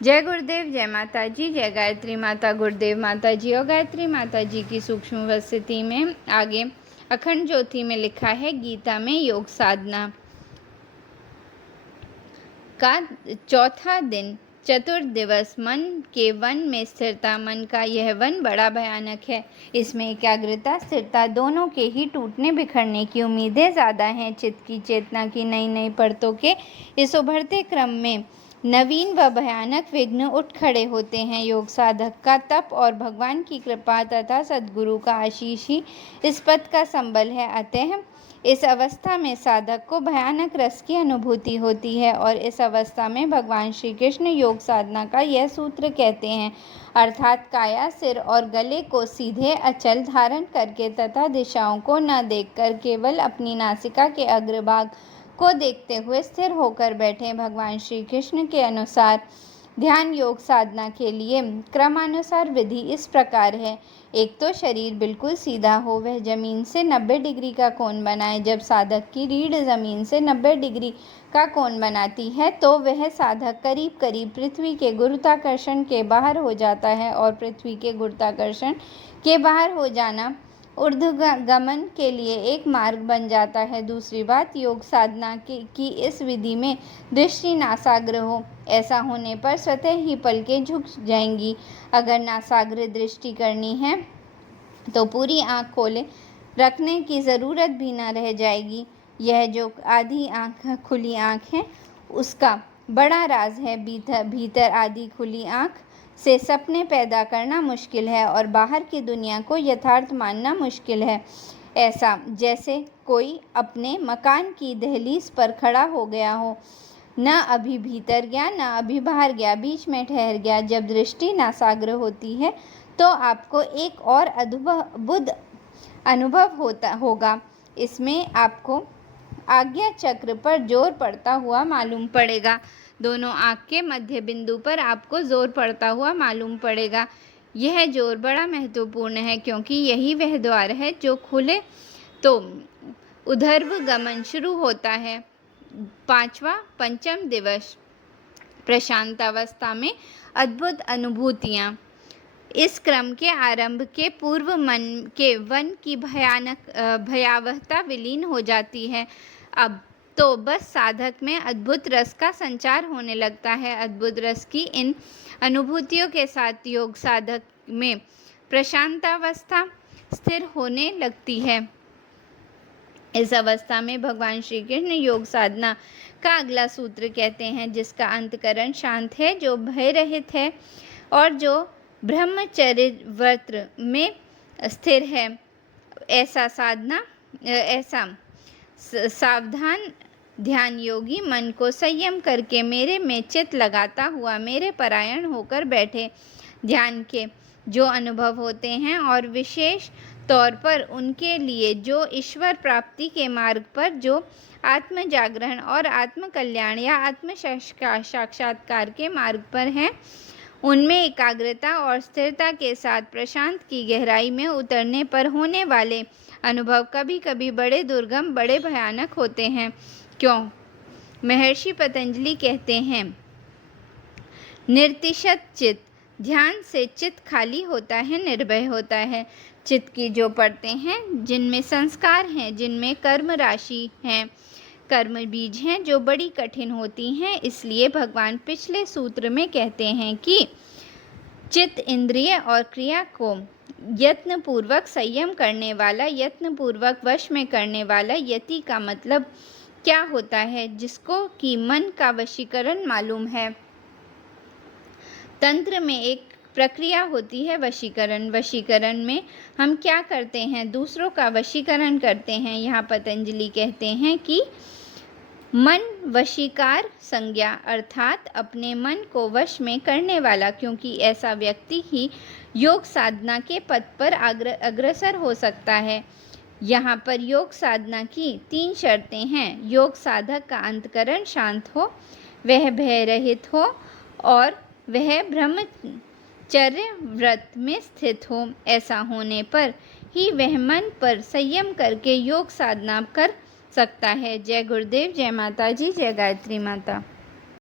जय गुरुदेव, जय माता जी, जय गायत्री माता, गुरुदेव माता जी और गायत्री माता जी की सूक्ष्म उपस्थिति में आगे अखंड ज्योति में लिखा है, गीता में योग साधना का चौथा दिन, चतुर्थ दिवस। मन के वन में स्थिरता। मन का यह वन बड़ा भयानक है। इसमें एकाग्रता, स्थिरता दोनों के ही टूटने बिखरने की उम्मीदें ज़्यादा हैं। चित्त की चेतना की नई नई परतों के इस उभरते क्रम में नवीन व भयानक विघ्न उठ खड़े होते हैं। योग साधक का तप और भगवान की कृपा तथा सद्गुरु का आशीष ही इस पथ का संबल है। अतः इस अवस्था में साधक को भयानक रस की अनुभूति होती है और इस अवस्था में भगवान श्री कृष्ण योग साधना का यह सूत्र कहते हैं, अर्थात काया, सिर और गले को सीधे अचल धारण करके तथा दिशाओं को न देखकर केवल अपनी नासिका के अग्रभाग को देखते हुए स्थिर होकर बैठे। भगवान श्री कृष्ण के अनुसार ध्यान योग साधना के लिए क्रमानुसार विधि इस प्रकार है। एक तो शरीर बिल्कुल सीधा हो, वह जमीन से 90 डिग्री का कोण बनाए। जब साधक की रीढ़ जमीन से 90 डिग्री का कोण बनाती है तो वह साधक करीब करीब पृथ्वी के गुरुत्वाकर्षण के बाहर हो जाता है और पृथ्वी के गुरुत्वाकर्षण के बाहर हो जाना ऊर्ध्वगमन के लिए एक मार्ग बन जाता है। दूसरी बात, योग साधना की इस विधि में दृष्टि नासाग्र हो। ऐसा होने पर स्वतः ही पलकें झुक जाएंगी। अगर नासाग्र दृष्टि करनी है तो पूरी आँख खोले रखने की ज़रूरत भी न रह जाएगी। यह जो आधी आँख खुली आँख है उसका बड़ा राज है। भीतर आधी खुली आँख से सपने पैदा करना मुश्किल है और बाहर की दुनिया को यथार्थ मानना मुश्किल है। ऐसा जैसे कोई अपने मकान की दहलीज पर खड़ा हो गया हो, न अभी भीतर गया न अभी बाहर गया, बीच में ठहर गया। जब दृष्टि नासाग्र होती है तो आपको एक और अद्भुत अनुभव होगा। इसमें आपको आज्ञा चक्र पर जोर पड़ता हुआ मालूम पड़ेगा। दोनों आँख के मध्य बिंदु पर आपको जोर पड़ता हुआ मालूम पड़ेगा। यह जोर बड़ा महत्वपूर्ण है क्योंकि यही वह द्वार है जो खुले तो ऊर्ध्व गमन शुरू होता है। पांचवा पंचम दिवस, प्रशांत अवस्था में अद्भुत अनुभूतियाँ। इस क्रम के आरंभ के पूर्व मन के वन की भयावहता विलीन हो जाती है। अब तो बस साधक में अद्भुत रस का संचार होने लगता है। अद्भुत रस की इन अनुभूतियों के साथ योग साधक में प्रशांतावस्था स्थिर होने लगती है। इस अवस्था में भगवान श्री कृष्ण योग साधना का अगला सूत्र कहते हैं, जिसका अंतकरण शांत है, जो भय रहित है और जो ब्रह्मचर्य व्रत में स्थिर है। ऐसा सावधान ध्यान योगी मन को संयम करके मेरे में चित्त लगाता हुआ मेरे परायण होकर बैठे। ध्यान के जो अनुभव होते हैं और विशेष तौर पर उनके लिए जो ईश्वर प्राप्ति के मार्ग पर, जो आत्म जागरण और आत्म कल्याण या आत्म साक्षात्कार के मार्ग पर हैं, उनमें एकाग्रता और स्थिरता के साथ प्रशांत की गहराई में उतरने पर होने वाले अनुभव कभी कभी बड़े दुर्गम, बड़े भयानक होते हैं। क्यों? महर्षि पतंजलि कहते हैं, निर्तिशत चित्त, ध्यान से चित्त खाली होता है, निर्भय होता है। चित्त की जो परतें हैं, जिनमें संस्कार हैं, जिनमें कर्म राशि हैं, कर्म बीज हैं, जो बड़ी कठिन होती हैं। इसलिए भगवान पिछले सूत्र में कहते हैं कि चित्त, इंद्रिय और क्रिया को यत्नपूर्वक संयम करने वाला, यत्नपूर्वक वश में करने वाला यति का मतलब क्या होता है? जिसको कि मन का वशीकरण मालूम है। तंत्र में एक प्रक्रिया होती है वशीकरण। वशीकरण में हम क्या करते हैं? दूसरों का वशीकरण करते हैं। यहाँ पतंजलि कहते हैं कि मन वशीकार संज्ञा, अर्थात अपने मन को वश में करने वाला, क्योंकि ऐसा व्यक्ति ही योग साधना के पथ पर अग्रसर हो सकता है। यहाँ पर योग साधना की 3 शर्तें हैं। योग साधक का अंतकरण शांत हो, वह भय रहित हो और वह ब्रह्मचर्य व्रत में स्थित हो। ऐसा होने पर ही वह मन पर संयम करके योग साधना कर सकता है। जय गुरुदेव, जय माता जी, जय गायत्री माता।